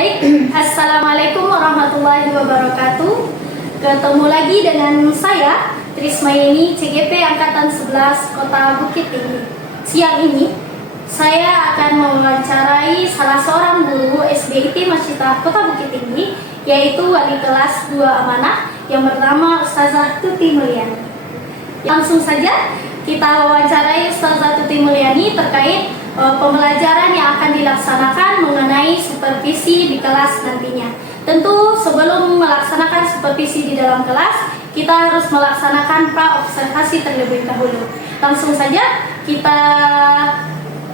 Baik, Assalamualaikum warahmatullahi wabarakatuh. Ketemu lagi dengan saya, Trismayeni, CGP Angkatan 11 Kota Bukit Tinggi. Siang ini, saya akan mewawancarai salah seorang guru SDIT Masjitah Kota Bukit Tinggi, yaitu wali kelas 2 amanah yang bernama Ustazah Tuti Mulyani. Langsung saja kita wawancarai Ustazah Tuti Mulyani terkait pembelajaran yang akan dilaksanakan mengenai supervisi di kelas nantinya. Tentu sebelum melaksanakan supervisi di dalam kelas, kita harus melaksanakan pra-observasi terlebih dahulu. Langsung saja kita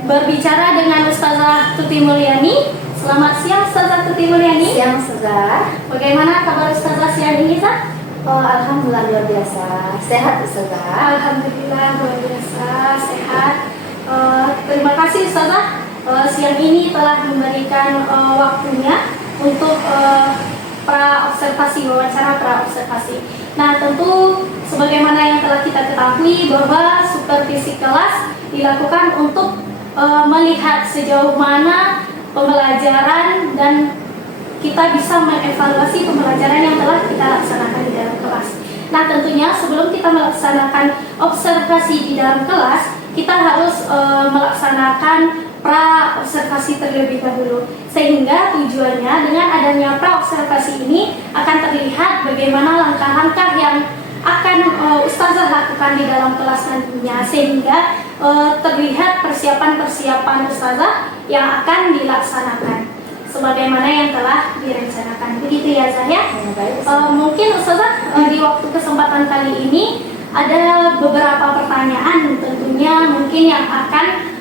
berbicara dengan Ustazah Tuti Mulyani. Selamat siang Ustazah Tuti Mulyani. Siang Ustazah. Bagaimana kabar Ustazah siang ini, Ustazah? Oh, alhamdulillah luar biasa. Sehat Ustazah. Alhamdulillah luar biasa sehat. Terima kasih Ustazah siang ini telah memberikan waktunya untuk pra-observasi, wawancara pra-observasi. Nah, tentu sebagaimana yang telah kita ketahui bahwa supervisi kelas dilakukan untuk melihat sejauh mana pembelajaran dan kita bisa mengevaluasi pembelajaran yang telah kita laksanakan di dalam kelas. Nah, tentunya sebelum kita melaksanakan observasi di dalam kelas, kita harus melaksanakan pra-observasi terlebih dahulu, sehingga tujuannya dengan adanya pra-observasi ini akan terlihat bagaimana langkah-langkah yang akan Ustazah lakukan di dalam kelas nantinya, sehingga terlihat persiapan-persiapan Ustazah yang akan dilaksanakan sebagaimana yang telah direncanakan. Begitu ya Zahya? Mungkin Ustazah di waktu kesempatan kali ini ada beberapa pertanyaan tentunya mungkin yang akan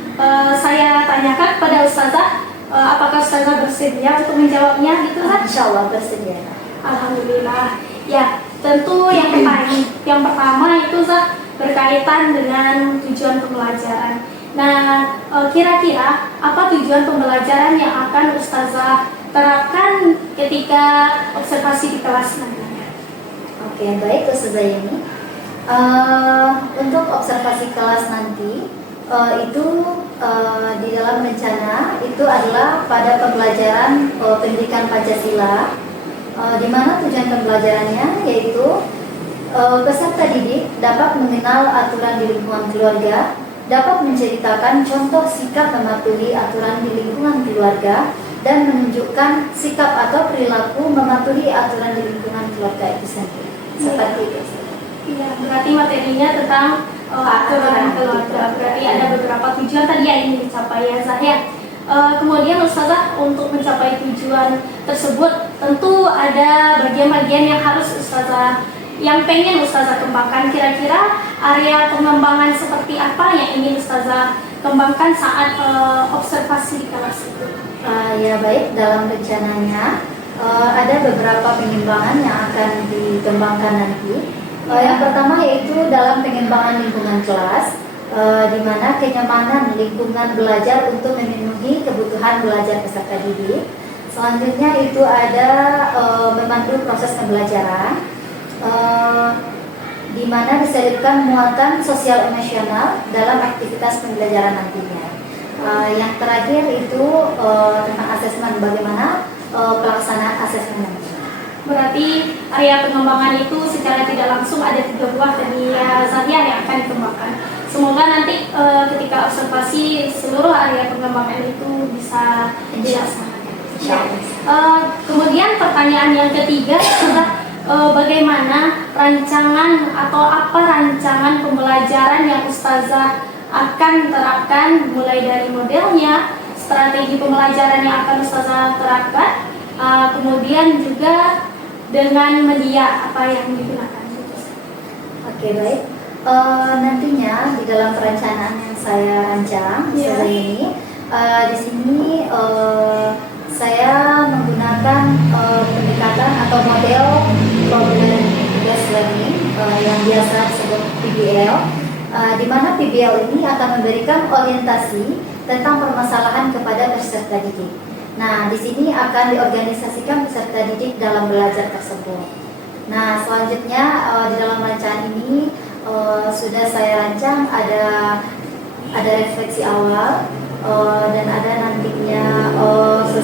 saya tanyakan kepada Ustazah. Apakah Ustazah bersedia untuk menjawabnya gitu kan? Insya Allah bersedia. Alhamdulillah. Ya, tentu yang pertama itu Ustazah berkaitan dengan tujuan pembelajaran. Nah, kira-kira apa tujuan pembelajaran yang akan Ustazah terapkan ketika observasi di kelas nantinya? Oke, baik Ustazah ini. Untuk observasi kelas nanti itu di dalam rencana itu adalah pada pembelajaran pendidikan Pancasila, di mana tujuan pembelajarannya yaitu peserta didik dapat mengenal aturan di lingkungan keluarga, dapat menceritakan contoh sikap mematuhi aturan di lingkungan keluarga, dan menunjukkan sikap atau perilaku mematuhi aturan di lingkungan keluarga itu sendiri. Seperti itu. Iya, berarti materinya tentang aturan keluarga. Berarti ada beberapa tujuan tadi yang ingin dicapai ya Zahya. Kemudian Ustazah untuk mencapai tujuan tersebut tentu ada bagian-bagian yang harus Ustazah, yang pengen Ustazah kembangkan. Kira-kira area pengembangan seperti apa yang ingin Ustazah kembangkan saat observasi di kelas itu? Ya baik, dalam rencananya ada beberapa pengembangan yang akan dikembangkan nanti. Yang pertama yaitu dalam pengembangan lingkungan kelas, di mana kenyamanan lingkungan belajar untuk memenuhi kebutuhan belajar peserta didik. Selanjutnya itu ada memandu proses pembelajaran, di mana diselipkan muatan sosial emosional dalam aktivitas pembelajaran nantinya. Yang terakhir itu tentang asesmen, bagaimana pelaksanaan asesmen nanti. Berarti area pengembangan itu secara tidak langsung ada 3 buah tadi ya Zahya yang akan dikembangkan. Semoga nanti ketika observasi seluruh area pengembangan itu bisa dilaksanakan. Kemudian pertanyaan yang ketiga adalah bagaimana rancangan atau apa rancangan pembelajaran yang Ustazah akan terapkan, mulai dari modelnya, strategi pembelajaran yang akan Ustazah terapkan, kemudian juga dengan media apa yang digunakan. Oke, baik. Nantinya di dalam perencanaan yang saya rancang Ustazah ini, di sini saya menggunakan pendekatan atau model problem based learning yang biasa disebut PBL, di mana PBL ini akan memberikan orientasi tentang permasalahan kepada peserta didik. Nah, di sini akan diorganisasikan peserta didik dalam belajar tersebut. Nah, selanjutnya di dalam rancangan ini sudah saya rancang ada refleksi awal dan ada nantinya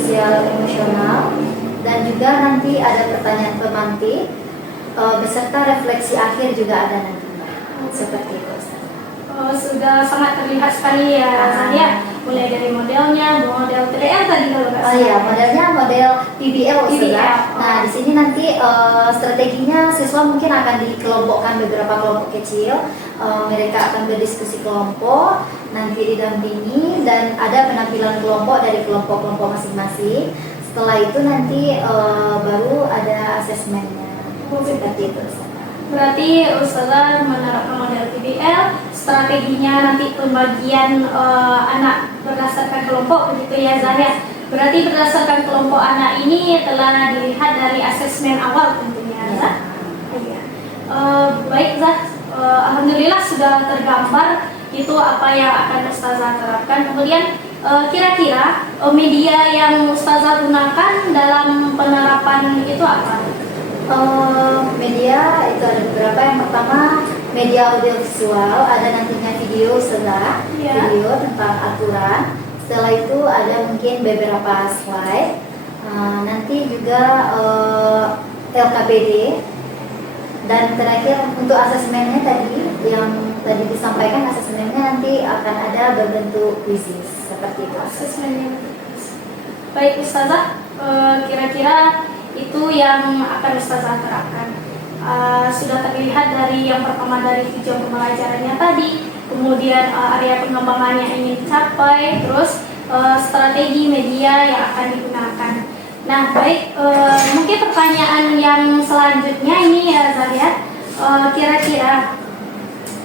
sosial emosional, dan juga nanti ada pertanyaan pemantik beserta refleksi akhir juga ada nantinya. Seperti itu. Sudah sangat terlihat sekali ya Zahya, mulai dari modelnya, model PDL tadi kalau nggak Oh salah. iya, modelnya model PBL Ustazah. PBL. Nah, di sini nanti strateginya siswa mungkin akan dikelompokkan beberapa kelompok kecil. Mereka akan berdiskusi kelompok, nanti didampingi, dan ada penampilan kelompok dari kelompok-kelompok masing-masing. Setelah itu nanti baru ada asesmennya. Seperti itu Ustazah. Berarti Ustazah menerapkan model PBL, strateginya nanti pembagian anak berdasarkan kelompok begitu ya Zahya. Berarti berdasarkan kelompok anak ini telah dilihat dari asesmen awal tentunya Zah. Iya. Baik Zah, alhamdulillah sudah tergambar itu apa yang akan Ustazah terapkan. Kemudian kira-kira media yang Ustazah gunakan dalam penerapan itu apa? Media itu ada beberapa. Yang pertama media audiovisual, ada nantinya video Ustazah, video tentang aturan. Setelah itu ada mungkin beberapa slide, nanti juga LKPD, dan terakhir untuk asesmennya tadi yang tadi disampaikan, asesmennya nanti akan ada berbentuk kuisis seperti itu. Asesmennya. Baik Ustazah, kira-kira itu yang akan Ustazah terapkan. Sudah terlihat dari yang pertama dari video pembelajarannya tadi, kemudian area pengembangannya ingin dicapai, terus strategi media yang akan digunakan. Nah baik, mungkin pertanyaan yang selanjutnya ini ya Zahya, kira-kira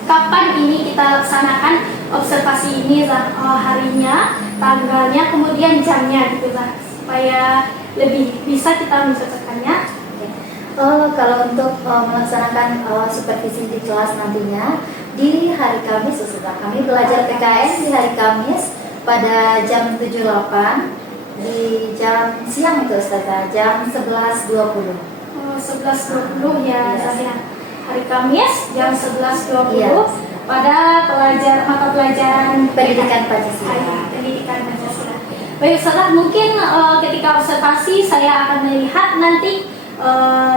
kapan ini kita laksanakan observasi ini Zah? Harinya, tanggalnya, kemudian jamnya gitu Zah, supaya lebih bisa kita mencocokkannya. Kalau untuk melaksanakan supervisi di kelas nantinya di hari Kamis Ustazah, kami belajar PKS di hari Kamis pada jam 7.08, di jam siang itu Ustazah, jam 11.20. 11.20 ya Zahya. Hari Kamis jam 11.20 Iya. pada mata pelajaran Pendidikan Pancasila. Pendidikan Pancasila. Baik Ustazah, mungkin ketika observasi saya akan melihat nanti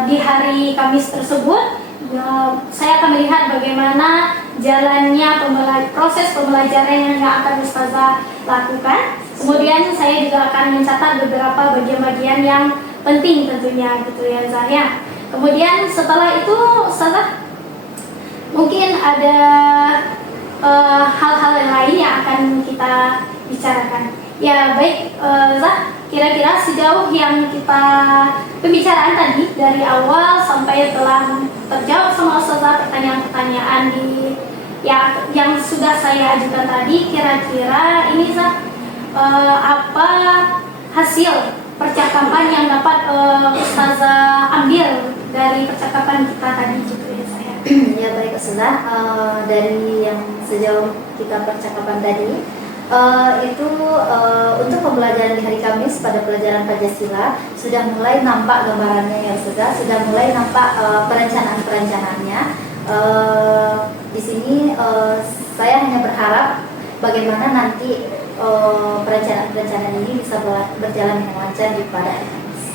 di hari Kamis tersebut, saya akan melihat bagaimana jalannya proses pembelajaran yang akan Ustazah lakukan. Kemudian saya juga akan mencatat beberapa bagian-bagian yang penting tentunya gitu ya Zahya. Kemudian setelah itu Ustazah, mungkin ada hal-hal yang lain yang akan kita bicarakan. Ya baik Zah, kira-kira sejauh yang kita pembicaraan tadi dari awal sampai telah terjawab sama Ustazah pertanyaan-pertanyaan yang sudah saya ajukan tadi, kira-kira ini Zah, apa hasil percakapan yang dapat Ustazah ambil dari percakapan kita tadi gitu ya saya. Ya baik Ustazah, dari yang sejauh kita percakapan tadi, itu untuk pembelajaran di hari Kamis pada pelajaran Pancasila sudah mulai nampak gambarannya ya Ustazah, sudah mulai nampak perencanaan-perencanaannya. Di sini saya hanya berharap bagaimana nanti perencanaan ini bisa berjalan dengan lancar di pada hari Kamis.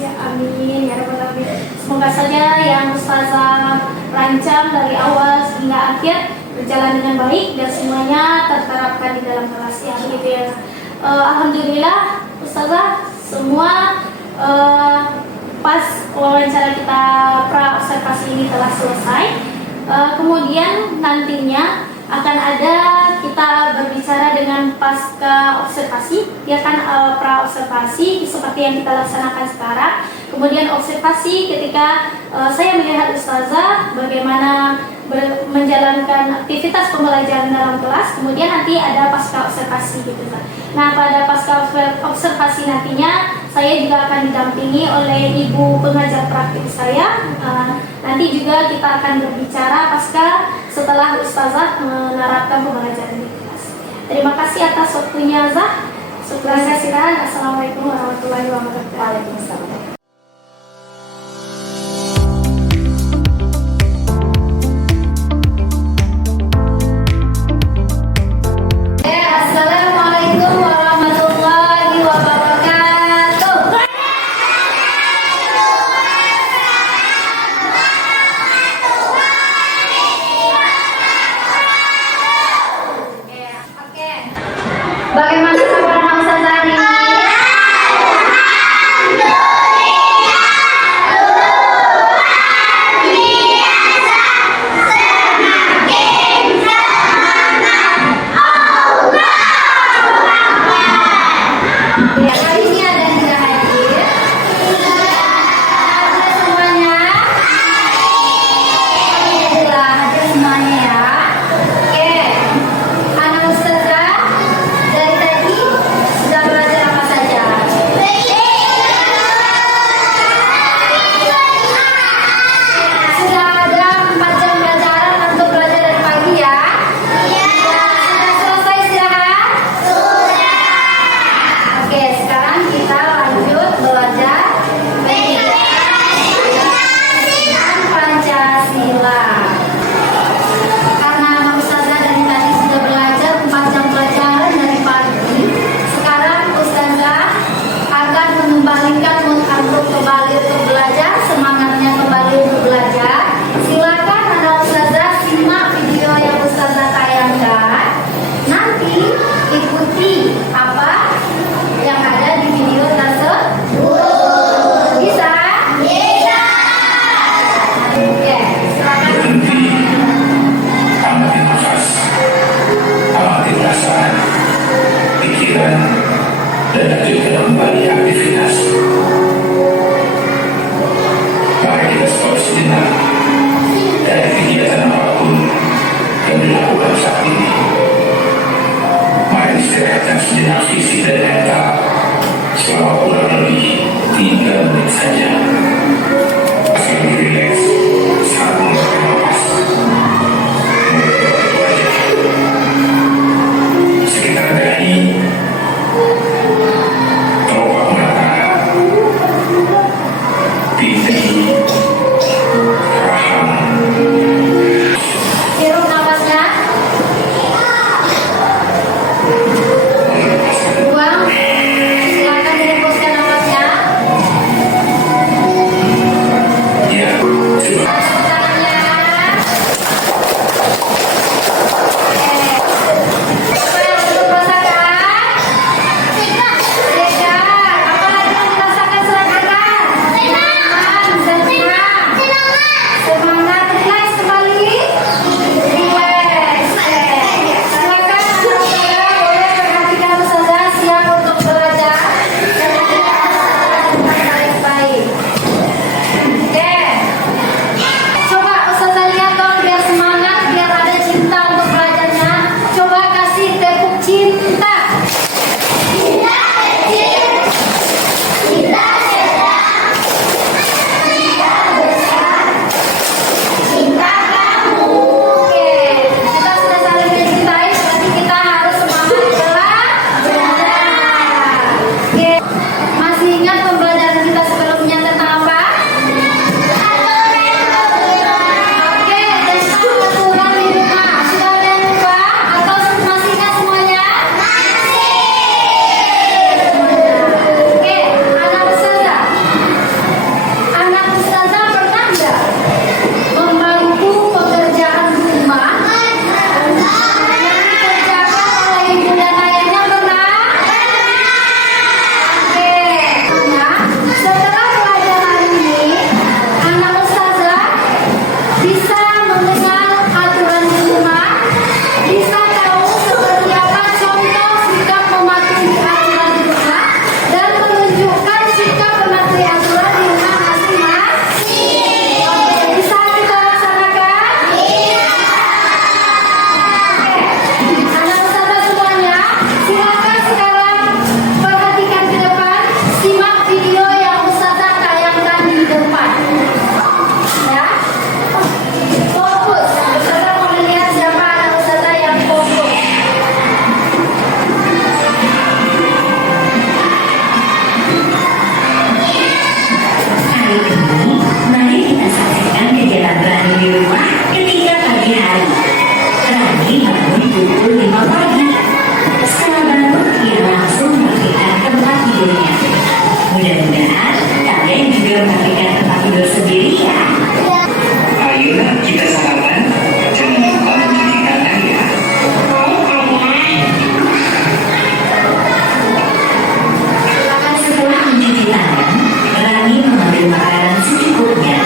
Ya amin ya rabbal alamin. Semoga saja yang Ustazah rancang dari awal hingga akhir berjalan dengan baik dan semuanya terterapkan di dalam kelas ya gitu ya. Alhamdulillah Ustazah, semua pas wawancara kita pra observasi ini telah selesai. Kemudian nantinya akan ada kita berbicara dengan pasca observasi, ya kan, pra observasi seperti yang kita laksanakan sekarang. Kemudian observasi ketika saya melihat Ustazah bagaimana menjalankan aktivitas pembelajaran dalam kelas. Kemudian nanti ada pasca observasi gitu kan. Nah pada pasca observasi nantinya saya juga akan didampingi oleh ibu pengajar praktik saya. Nanti juga kita akan berbicara pasca setelah Ustazah menerapkan pembelajaran di kelas. Terima kasih atas waktunya Zah. Syukuran kasihan. Assalamualaikum warahmatullahi wabarakatuh. Waalaikumsalam. Assalamualaikum warahmatullahi wabarakatuh. dan lanjutkan kembali aktivitas. Mari kita stop sejenak dari kegiatan apapun yang dilakukan saat ini. Mari istirahatkan sejenak fisik dan mental selama kurang lebih 3 menit saja. Sambil rileks saat mengeluarkan nafas. Sekitar dahi, kelopak mata, pipi, rahang. Hirup nafasnya. Buang. Silakan dihembuskan nafasnya. Ya, coba. Tangannya. Apa yang belum merasakan? Segar. Apa lagi yang dirasakan selain segar? Semangat, relax kembali. Relax. Silakan anak saya boleh perhatikan ustazah siap untuk belajar. Dengan baik-baik. Oke. Coba ustazah lihat dong biar semangat, biar ada cinta untuk belajarnya. Coba kasih tepuk cinta. Cinta kecil. Cinta sedang. Cinta besar. Cinta kamu. Oke, kita sudah saling mencintai, berarti kita harus semangat belajar. Oke, masih ingat pembelajaran kita sebelumnya tentang apa? Oke, tentang aturan di rumah. Sudah ada yang lupa atau masih ingat semuanya? Oke, anak ustazah pernah nggak membantu pekerjaan rumah yang dikerjakan oleh ibu dan ayahnya? Pernah? Oke, setelah pelajaran ini, anak ustazah bisa mengenal aturan di rumah, bisa tahu seperti apa contoh sikap mematuhi aturan di rumah, dan menunjukkan sikap mematuhi aturan di rumah masing-masing. Oke, bisa kita laksanakan? Anak ustazah semuanya, silakan sekarang perhatikan ke depan, simak video yang ustazah tayangkan di depan. Ya, fokus. Ustazah mau melihat siapa anak ustazah yang fokus. Hari ini, mari kita saksikan kegiatan Rani di rumah ketika pagi hari. Rani bangun pukul 5 pagi. Setelah bangun, ia langsung merapikan tempat tidurnya. Mudah-mudahan kalian juga merapikan tempat tidur sendiri ya. Ayo kita sarapan. Jangan lupa mencuci tangan ya. Setelah mencuci tangan, Rani mengambil makanan secukupnya.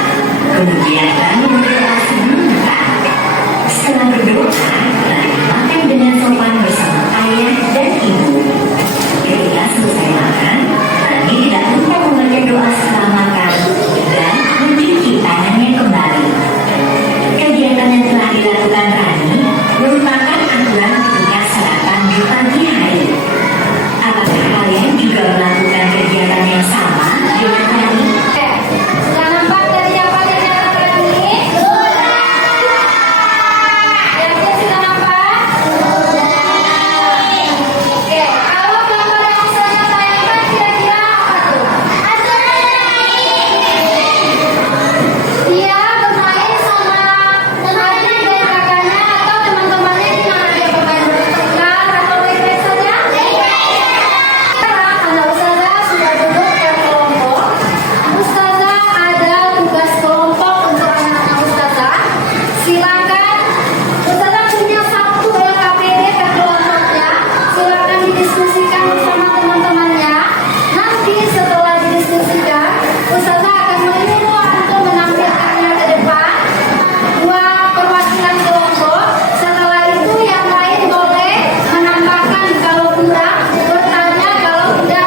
Kemudian Rani berdoa sebentar. Setelah berdoa, Rani makan dengan sopan bersama ayah dan ibu. Ketika selesai makan, Rani tidak lupa membaca doa setelah makan dan mencuci tangannya kembali. Kegiatan yang telah dilakukan Rani merupakan aturan ketika sarapan di pagi hari. Apakah kalian juga melakukan kegiatan yang sama dengan Rani? Oke, sudah nampak dari apa kegiatan ini? Yakin sudah nampak? Oke, kalau gambar yang ustazah tayangkan kira-kira apa tuh? Dia bermain sama adik dan kakaknya atau teman-temannya. Gimana dia bermain? Tegar atau baik-baik saja? Sekarang anak ustazah sudah duduk per kelompok. Ustazah ada tugas kelompok untuk anak-anak ustazah. Silakan, ustazah punya 1 LKPD per kelompoknya. Silakan didiskusikan bersama teman-temannya. Nanti setelah didiskusikan, ustazah akan menyuruh antum menampilkannya ke depan. 2 perwakilan kelompok. Setelah itu yang lain boleh menambahkan kalau kurang, bertanya kalau tidak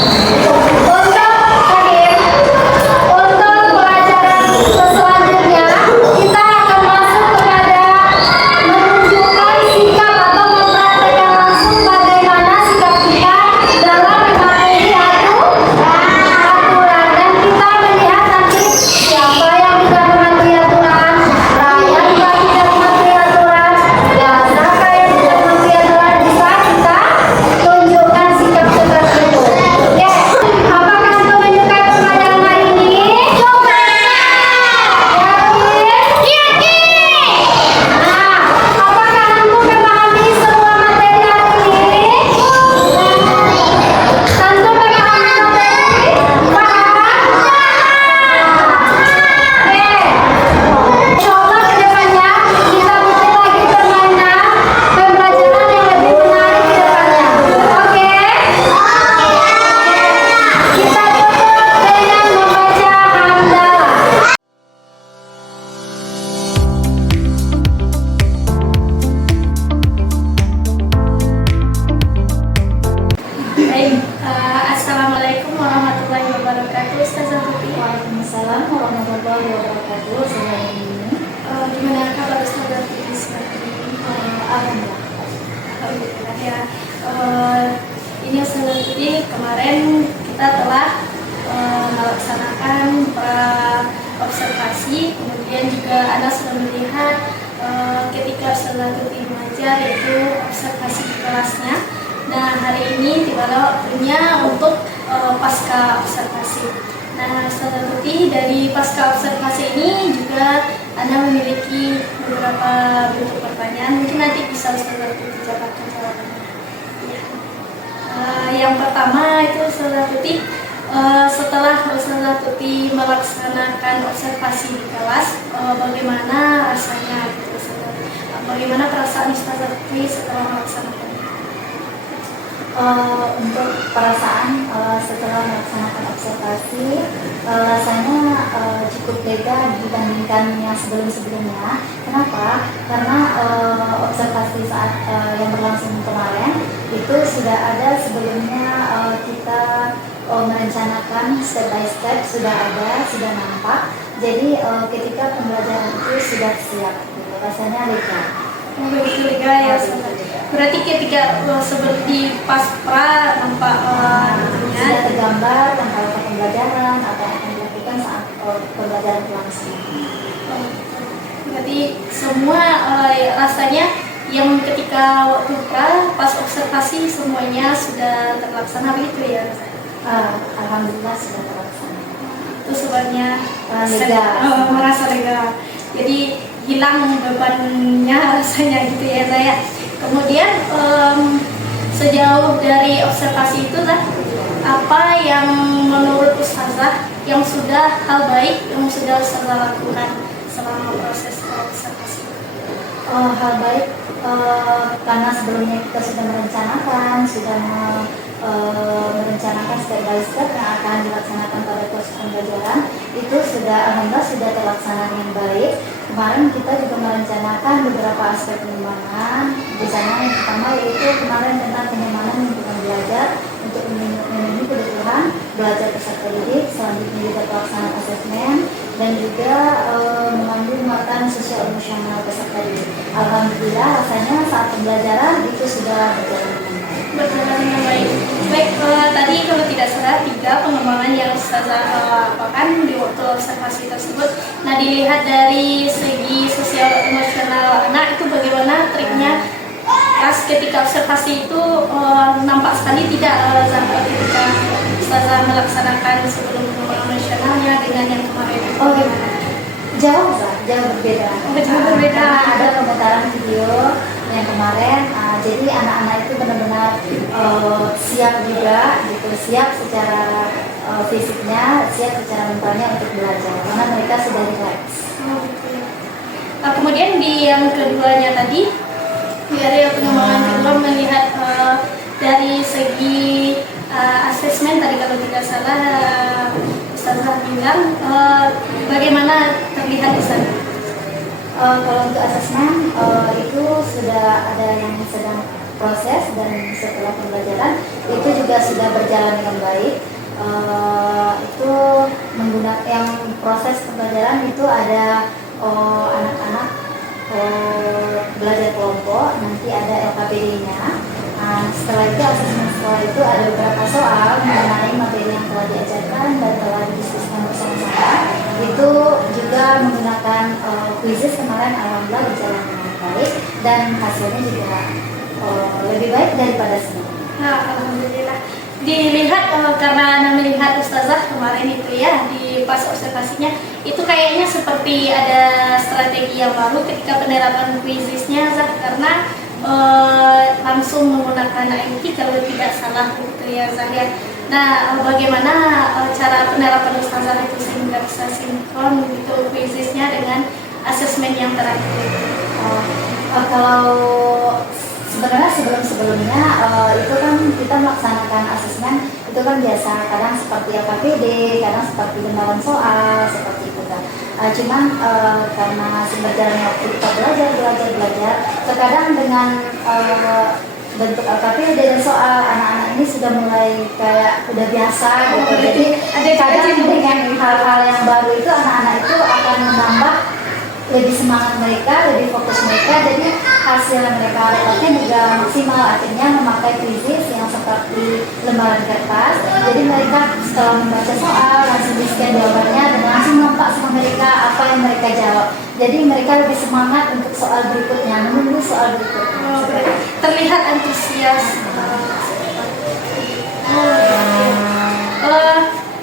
Untuk pelajaran selanjutnya kita akan masuk kepada menunjukkan sikap atau mempraktekkan langsung bagaimana sikap kita dalam mematuhi aturan, dan kita melihat nanti siapa yang tidak mematuhi aturan, rakyat yang tidak mematuhi aturan, dan siapa yang tidak mematuhi aturan, bisa kita tunjukkan sikap seperti itu. Oke, apakah untuk menyukai pelajaran hari ini? Coba. Yakin? Nah, apakah untuk memahami semua materi hari ini? Tentu memahami materi? Paham? Oke. Insyaallah kedepannya kita bikin lagi permainan pembelajaran yang lebih menarik ke depannya. Oke? Kita tutup dengan membaca hamdalah. Baik, Assalamualaikum warahmatullahi wabarakatuh. Ustazah Tuti. Waalaikumsalam warahmatullahi wabarakatuh. Saya ini Gimana kabar Ustazah Tuti saat ini? alhamdulillah. Alhamdulillah ya. Ini Ustazah Tuti, kemarin kita telah melaksanakan observasi, kemudian juga Anda sudah melihat ketika Ustazah Tuti mengajar, yaitu observasi di kelasnya. Nah, hari ini tibalah waktunya untuk pasca observasi. Nah, Ustazah Tuti, dari pasca observasi ini juga Anda memiliki beberapa bentuk pertanyaan. Mungkin nanti bisa Ustazah Tuti jabarkan jawabannya. Ya. Yang pertama itu Ustazah Tuti, setelah Ustazah Tuti melaksanakan observasi di kelas, bagaimana rasanya? Gitu, Ustazah? Bagaimana perasaan Ustazah Tuti setelah melaksanakannya? Untuk perasaan setelah melaksanakan observasi, rasanya cukup lega dibandingkan yang sebelum-sebelumnya. Kenapa? Karena observasi saat yang berlangsung kemarin itu sudah ada sebelumnya, kita merencanakan step by step, sudah ada, sudah nampak. Jadi ketika pembelajaran itu sudah siap, gitu. Rasanya lega. Begitu lega ya, Ustazah. Berarti ketika seperti paspra nampak Sudah tergambar tentang pembelajaran, apa yang akan dilakukan saat pembelajaran berlangsung. berarti semua rasanya yang ketika waktu pas observasi semuanya sudah terlaksana begitu ya? Alhamdulillah sudah terlaksana. Itu sebabnya Lega. merasa lega. Jadi hilang bebannya rasanya gitu ya saya. Kemudian sejauh dari observasi itu lah, apa yang menurut Ustazah yang sudah hal baik yang sudah Ustazah lakukan selama proses observasi? Hal baik, karena sebelumnya kita sudah merencanakan step by step yang akan dilaksanakan pada proses pembelajaran, itu sudah alhamdulillah sudah terlaksana dengan baik. Kemarin kita juga merencanakan beberapa aspek pengembangan. Misalnya yang pertama yaitu kemarin tentang kenyamanan lingkungan belajar untuk memenuhi kebutuhan belajar peserta didik. Selanjutnya juga pelaksanaan asesmen dan juga mengambil muatan sosial emosional peserta didik. Alhamdulillah rasanya saat pembelajaran itu sudah Berjalan dengan baik. Baik, tadi kalau tidak salah 3 pengembangan yang Ustazah lakukan di waktu observasi tersebut. Nah, dilihat dari segi sosial emosional anak itu bagaimana triknya? Pas ketika observasi itu nampak sekali tidak sampai ketika Ustazah melaksanakan sebelum pengembangan emosionalnya dengan yang kemarin itu bagaimana? Jauh berbeda. Jauh berbeda. Karena ada pemutaran video yang kemarin, jadi anak-anak itu benar-benar siap juga, gitu, siap secara fisiknya, siap secara mentalnya untuk belajar, karena mereka sudah relax. Kemudian di yang keduanya tadi, dari pengembangan kedua melihat dari segi asesmen tadi kalau tidak salah Ustazah bilang, bagaimana terlihat di sana? Kalau untuk asesmen itu sudah ada yang sedang proses dan setelah pembelajaran itu juga sudah berjalan dengan baik. Itu menggunakan yang proses pembelajaran itu ada anak-anak belajar kelompok, nanti ada LKPD-nya. Setelah itu asesmen sekolah itu ada beberapa soal mengenai materi yang telah diajarkan dan telah didiskusikan bersama-sama. Itu juga menggunakan quizzes kemarin, alhamdulillah berjalan dengan baik dan hasilnya juga lebih baik daripada sebelumnya. Nah, alhamdulillah. Dilihat karena melihat ustazah kemarin itu ya di pas observasinya itu kayaknya seperti ada strategi yang baru ketika penerapan quizesnya, Zah, karena langsung menggunakan IT kalau tidak salah gitu ya, Zah ya. Nah, bagaimana cara penerapan ustazah itu sehingga bisa sinkron gitu quizesnya dengan asesmen yang terakhir? Kalau sebenarnya sebelumnya itu kan kita melaksanakan asesmen itu kan biasa, kadang seperti LKPD, kadang seperti benaran soal seperti itu kan. Cuman karena berjalannya waktu kita belajar, terkadang dengan bentuk LKPD dan soal anak-anak ini sudah mulai kayak udah biasa gitu. Jadi kadang dengan hal-hal yang baru itu anak-anak itu akan menambah lebih semangat mereka, lebih fokus mereka, jadi hasil yang mereka dapatnya juga maksimal. Akhirnya memakai quizzes yang seperti lembaran kertas, jadi mereka setelah membaca soal langsung di-scan jawabannya dan langsung nampak sama mereka apa yang mereka jawab, jadi mereka lebih semangat untuk soal berikutnya, menunggu soal berikutnya. Terlihat antusias.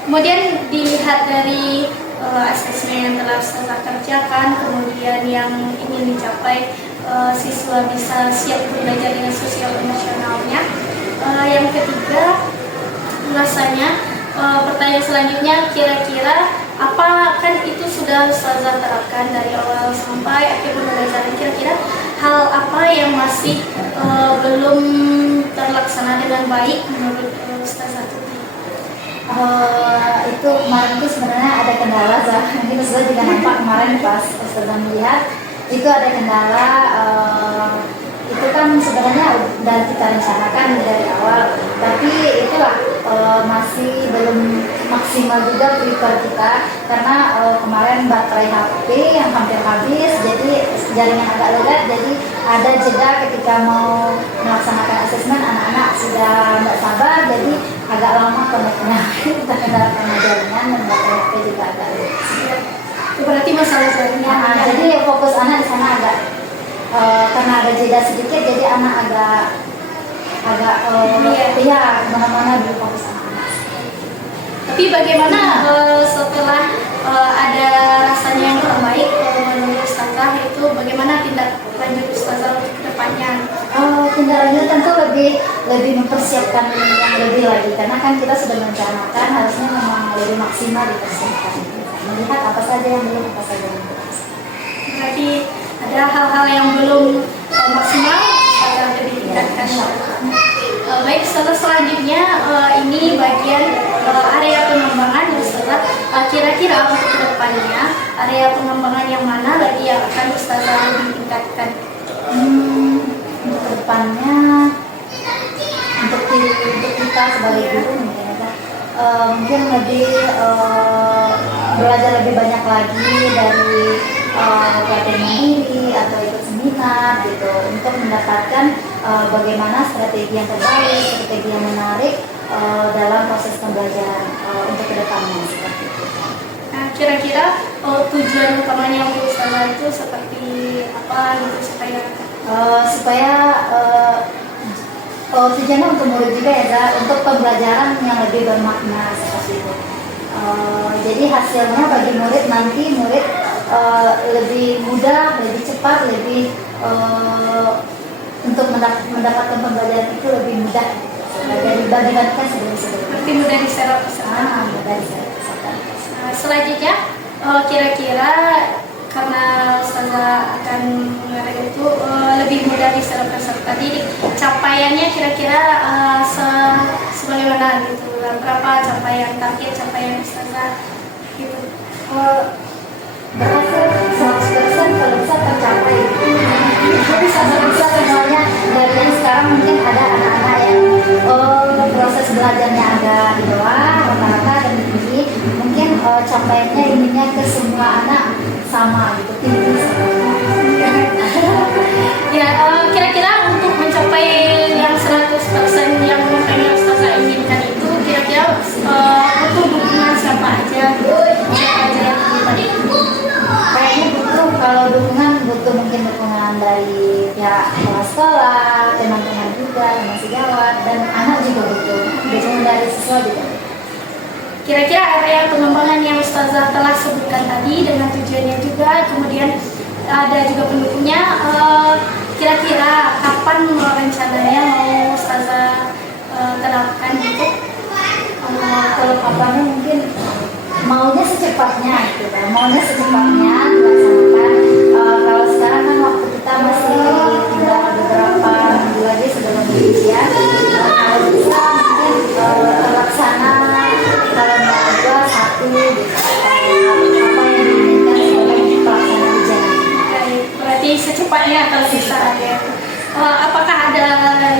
Kemudian dilihat dari asesmen yang telah saya kerjakan, kemudian yang ingin dicapai siswa bisa siap belajar dengan sosial emosionalnya. Yang ketiga, rasanya pertanyaan selanjutnya kira-kira apa, kan itu sudah Ustazah terapkan dari awal sampai akhir pembelajaran, kira-kira hal apa yang masih belum terlaksana dengan baik menurut Ustazah? Itu kemarin itu sebenarnya ada kendala, mungkin Ustazah juga nampak kemarin pas Ustazah melihat itu ada kendala. Itu kan sebenarnya udah kita rencanakan dari awal, tapi itulah masih belum maksimal juga prepare kita karena kemarin baterai HP yang hampir habis, jadi jaringan agak lelet, jadi ada jeda ketika mau melaksanakan asesmen, anak-anak sudah nggak sabar, jadi agak lama koneknya. Kita kendalakan jaringan dan baterai HP juga agak lelet. Itu berarti masalah jaringan. Jadi fokus anak di sana agak karena ada jeda sedikit, jadi anak agak ya kemana-mana di fokus anak-anak. Tapi bagaimana setelah ada rasanya yang kurang baik menurut Ustazah, itu bagaimana tindak lanjut Ustazah untuk kedepannya? Tindak lanjut tentu lebih mempersiapkan yang lebih lagi, karena kan kita sudah merencanakan, harusnya memang lebih maksimal dipersiapkan. Melihat apa saja yang belum, apa saja yang belum. Berarti ada hal-hal yang belum maksimal agar lebih ditingkatkan. Baik, selanjutnya ini bagian area pengembangan Ustazah. Kira-kira untuk kedepannya area pengembangan yang mana lagi yang akan Ustazah lebih tingkatkan? Untuk kedepannya, untuk kita sebagai guru mungkin lebih belajar lebih banyak lagi dari pelatihan mandiri atau ikut seminar gitu, untuk mendapatkan bagaimana strategi yang terbaik, strategi yang menarik dalam proses pembelajaran untuk kedepannya seperti itu. Nah, kira-kira tujuan utamanya untuk Ustazah itu seperti apa gitu supaya tujuannya untuk murid juga ya, untuk pembelajaran yang lebih bermakna seperti itu. Jadi hasilnya bagi murid nanti lebih mudah, lebih cepat, lebih untuk mendapatkan pembelajaran itu lebih mudah dibandingkan sebelum-sebelumnya. Berarti mudah diserap peserta. Mudah diserap peserta. Selanjutnya kira-kira karena Ustazah akan mengarah itu lebih mudah diserap peserta, jadi capaiannya kira-kira sebagaimana gitu, berapa capaian target capaian Ustazah gitu? Berhasil 100% kalau bisa tercapai. Bisa semuanya dari sekarang mungkin ada anak-anak yang proses belajarnya agak di bawah rata-rata dan tinggi, mungkin capaiannya ininya ke semua anak sama gitu, tinggi sama. Ya, kira-kira untuk mencapai yang 100% yang makanya Ustazah inginkan itu, kira-kira butuh dukungan siapa aja? Siapa aja yang terlibat itu? Kayaknya butuh, kalau dukungan butuh mungkin dukungan dari pihak kepala sekolah, teman-teman juga, teman sejawat, dan anak juga butuh, dukungan dari siswa juga. Kira-kira area pengembangan yang Ustazah telah sebutkan tadi dengan tujuannya juga, kemudian ada juga pendukungnya, kira-kira kapan rencananya mau Ustazah terapkan gitu? Kalau kabarnya mungkin maunya secepatnya gitu kan, maunya secepatnya dilaksanakan. Kalau sekarang kan waktu kita masih tinggal beberapa minggu lagi sebelum ujian, kalau bisa mungkin terlaksana kalau mau dua satu gitu, apa yang diinginkan sebagai pelaksanaan ujian. Baik, berarti secepatnya kalau bisa ya. Apakah ada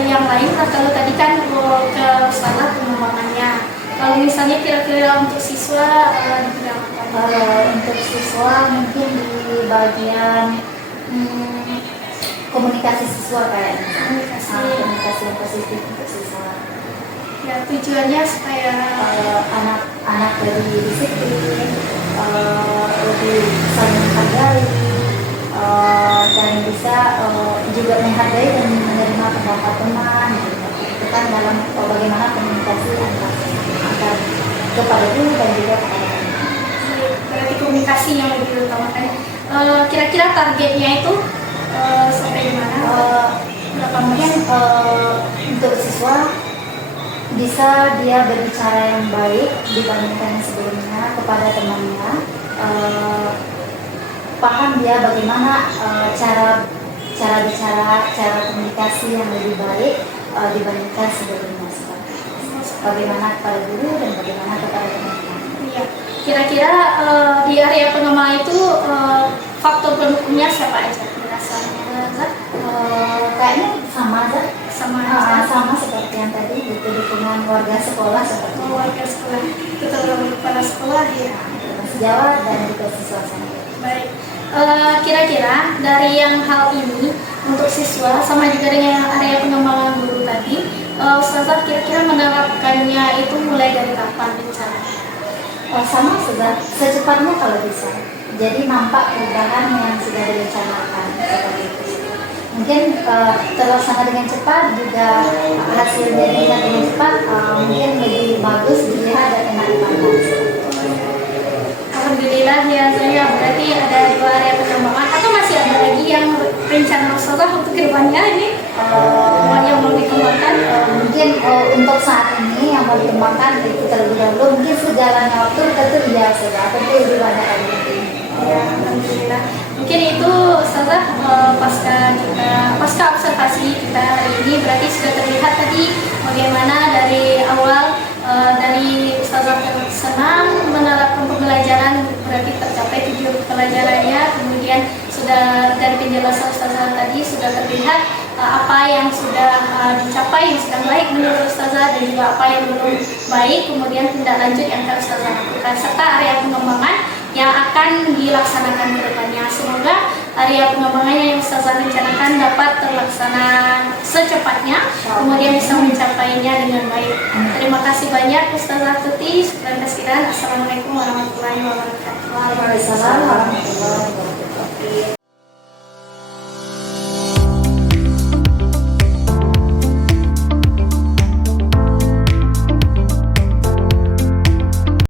yang lain? Kalau tadi kan ke Ustazah pengembangannya. Kalau misalnya kira-kira untuk siswa di bidang apa? Kalau untuk siswa mungkin di bagian komunikasi siswa kayaknya. Komunikasi yang positif untuk siswa. Ya, tujuannya supaya Anak-anak lebih disiplin, lebih saling menghargai, dan bisa juga menghargai dan menerima pendapat teman. Itu kan dalam bagaimana komunikasi antar kepada guru dan juga kepada teman. berarti komunikasi yang lebih utamakan. Kira-kira targetnya itu sampai di mana? Berapa Mungkin menit? untuk siswa bisa dia berbicara yang baik dibandingkan sebelumnya kepada temannya, paham dia bagaimana cara bicara, cara komunikasi yang lebih baik dibandingkan sebelumnya, bagaimana kepada guru dan bagaimana kepada teman-teman. Iya. Kira-kira di area pengembangan itu faktor pendukungnya siapa aja? Rasanya Kayaknya sama aja. sama aja. Sama seperti yang tadi, butuh dukungan warga sekolah seperti Warga sekolah, kepala sekolah ya. sejawat dan juga siswa sendiri. Baik. Kira-kira dari yang hal ini untuk siswa sama juga dengan yang area pengembangan guru tadi, Ustazah kira-kira menerapkannya itu mulai dari kapan rencananya? Sama sudah secepatnya kalau bisa. Jadi nampak perubahan yang sudah direncanakan seperti itu. Mungkin terlaksana dengan cepat juga hasilnya dilihat dengan cepat, mungkin lebih bagus dilihat dan enak dipandang. Alhamdulillah ya saya, berarti ada 2 area pengembangan atau masih ada lagi yang rencana Ustazah untuk kedepannya ini yang mau dikembangkan? Mungkin untuk saat ini yang mau dikembangkan itu terlebih dahulu, mungkin sejalannya waktu tentu iya sudah, tentu lebih banyak lagi. Ya, alhamdulillah. Mungkin itu Ustazah pasca observasi kita hari ini berarti sudah terlihat tadi bagaimana dari awal dari Ustazah senang menerapkan pembelajaran, berarti tercapai tujuan pelajarannya, kemudian sudah dari penjelasan Ustazah tadi sudah terlihat apa yang sudah dicapai, yang sedang baik menurut Ustazah dan juga apa yang belum baik, kemudian tindak lanjut yang akan Ustazah lakukan serta area pengembangan yang akan dilaksanakan ke depannya. Semoga area pengembangannya yang Ustazah rencanakan dapat terlaksana secepatnya, kemudian bisa mencapainya dengan baik. Terima kasih banyak Ustazah Tuti. Assalamualaikum warahmatullahi wabarakatuh. Waalaikumsalam warahmatullahi wabarakatuh.